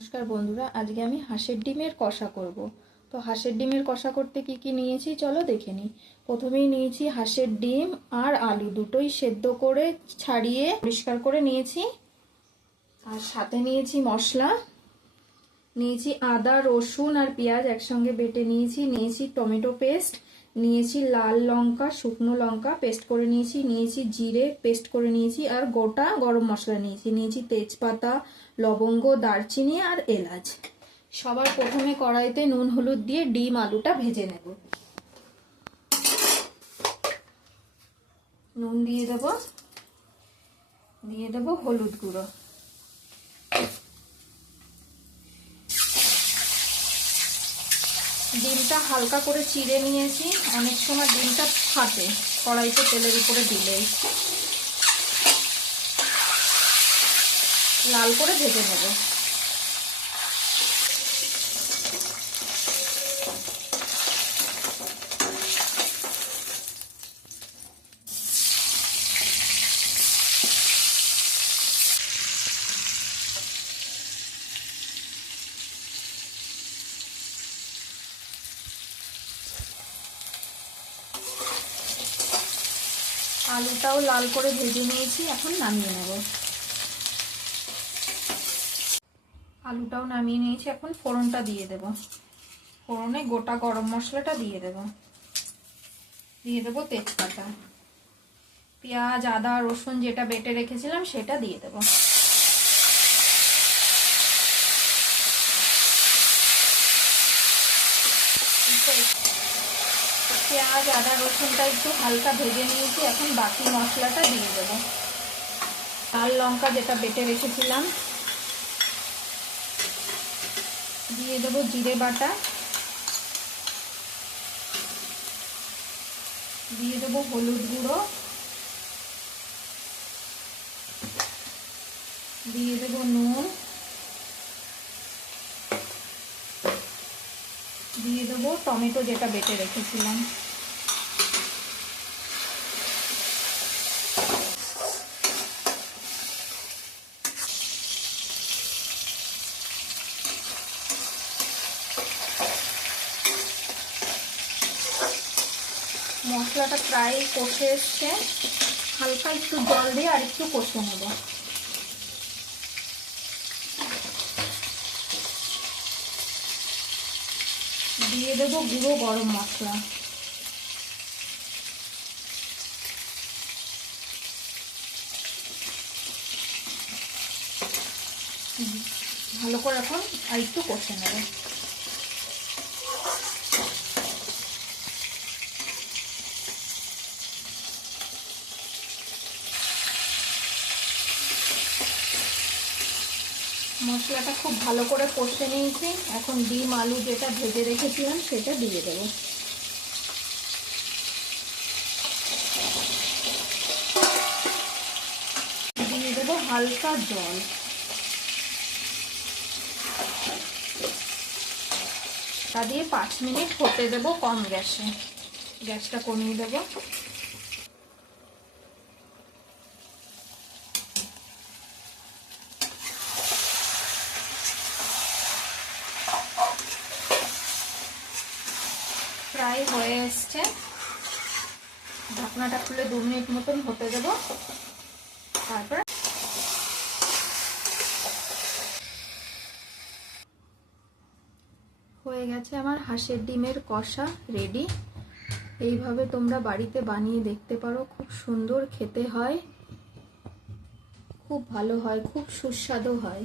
নমস্কার বন্ধুরা, আজকে আমি হাঁসের ডিমের কষা করব। তো হাঁসের ডিমের কষা করতে কি কি নিয়েছি চলো দেখে নিই। প্রথমেই নিয়েছি হাঁসের ডিম আর আলু দুটোই সেদ্ধ করে ছাড়িয়ে পরিষ্কার করে নিয়েছি। আর সাথে নিয়েছি মশলা। নিয়েছি আদা, রসুন আর পেঁয়াজ একসঙ্গে বেটে নিয়েছি। নিয়েছি টমেটো পেস্ট। নিয়েছি লাল লঙ্কা, শুকনো লঙ্কা পেস্ট করে নিয়েছি নিয়েছি জিরে পেস্ট করে নিয়েছি আর গোটা গরম মশলা নিয়েছি। নিয়েছি তেজপাতা, লবঙ্গ, দারচিনি আর এলাচ। সবার প্রথমে কড়াইতে নুন, হলুদ দিয়ে ডিম, আলুটা ভেজে নেব। নুন দিয়ে দেব। দিয়ে দেব হলুদ গুঁড়ো। ডিমটা হালকা করে চিড়ে নিয়েছি। অনেক সময় ডিমটা ফাটে, কড়াইতে তেলের উপরে দিলেই। লাল করে ভেজে নেব। আলুটাও লাল করে ভেজে নিয়েছি, এখন নামিয়ে নেব। আলুটাও নামিয়ে নিয়েছি, এখন ফোড়নটা দিয়ে দেব। ফোড়নে গোটা গরম মশলাটা দিয়ে দেব। দিয়ে দেবো তেজপাতা। পেঁয়াজ, আদা, রসুন যেটা বেটে রেখেছিলাম, সেটা দিয়ে দেব। পেঁয়াজ, আদা, রসুনটা একটু হালকা ভেজে নিয়েছি। এখন বাকি মশলাটা দিয়ে দেবো। লাল লঙ্কা যেটা বেটে রেখেছিলাম, দিয়ে দেবো জিরে বাটা। দিয়ে দেবো হলুদ গুঁড়ো। দিয়ে দেবো নুন। দিয়ে দেবো, টমেটো যেটা বেটে রেখেছিলাম। মশলাটা প্রায় কষে এসছে। হালকা একটু জল দিয়ে আর একটু কষে নেব দিয়ে দেবো গুঁড়ো গরম মশলা। ভালো করে এখন আর একটু কষে নেবে। মশলাটা খুব ভালো করে কষে নিয়েছি। এখন ডিম, আলু যেটা ভেজে রেখেছিলাম সেটা দিয়ে দেবো। দিয়ে দেবো হালকা জল। তা দিয়ে পাঁচ মিনিট হতে দেবো কম গ্যাসে। গ্যাসটা কমিয়ে দেবো। প্রায় হয়ে এসছে। ঢাকনাটা খুলে দু মিনিট মতন হতে দেব। তারপর হয়ে গেছে আমার হাঁসের ডিমের কষা রেডি। এইভাবে তোমরা বাড়িতে বানিয়ে দেখতে পারো, খুব সুন্দর খেতে হয়। খুব ভালো হয়, খুব সুস্বাদু হয়।